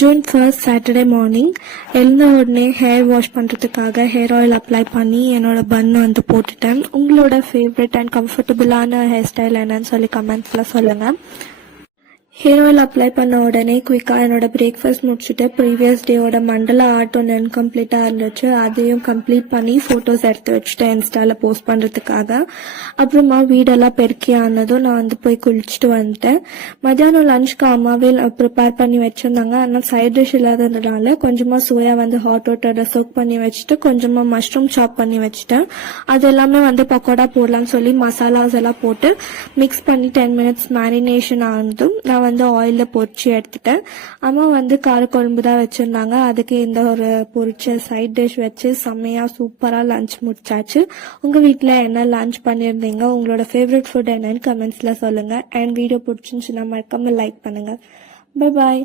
June 1 Saturday morning எழுந்த உடனே hair wash பண்ணுறதுக்காக ஹேர் ஆயில் அப்ளை பண்ணி என்னோட பன் வந்து போட்டுட்டேன். உங்களோட ஃபேவரட் அண்ட் கம்ஃபர்டபுளான ஹேர் ஸ்டைல் என்னன்னு சொல்லி கமெண்ட்ஸில் சொல்லுங்கள். ஹேர் ஆயில் அப்ளை பண்ண உடனே குயிக்காக என்னோட பிரேக்ஃபாஸ்ட் முடிச்சுட்டு ப்ரீவியஸ் டேயோட மண்டல ஆர்ட் ஒன்று இன்கம்ப்ளீட்டாக இருந்துச்சு, அதையும் கம்ப்ளீட் பண்ணி ஃபோட்டோஸ் எடுத்து வச்சுட்டேன் இன்ஸ்டாவில் போஸ்ட் பண்ணுறதுக்காக. அப்புறமா வீடெல்லாம் பெருக்கி ஆனதும் நான் வந்து போய் குளிச்சுட்டு வந்துட்டேன். மத்தியானம் லஞ்சுக்கு அம்மாவே ப்ரிப்பேர் பண்ணி வச்சுருந்தாங்க. ஆனால் சைட் டிஷ் இல்லாததுனால கொஞ்சமாக சோயா வந்து ஹாட் வாட்டரில் சோக் பண்ணி வச்சுட்டு கொஞ்சமாக மஷ்ரூம் சாப் பண்ணி வச்சுட்டேன். அது எல்லாமே வந்து பக்கோடா போடலான்னு சொல்லி மசாலாஸ் எல்லாம் போட்டு மிக்ஸ் பண்ணி 10 minutes மேரினேஷன் ஆனதும் நான் வந்து ஆயிலில் பொரிச்சு எடுத்துட்டேன். அம்மா வந்து காரக்குழம்பு தான் வச்சுருந்தாங்க. அதுக்கு இந்த ஒரு பொரிச்ச சைட் டிஷ் வச்சு செம்மையாக சூப்பராக லஞ்ச் முடிச்சாச்சு. உங்கள் வீட்டில் என்ன லஞ்ச் பண்ணியிருந்தீங்க, உங்களோட ஃபேவரட் ஃபுட் என்னன்னு கமெண்ட்ஸில் சொல்லுங்கள். அண்ட் வீடியோ பிடிச்சிருந்துச்சுன்னா மறக்காமல் லைக் பண்ணுங்கள். Bye bye.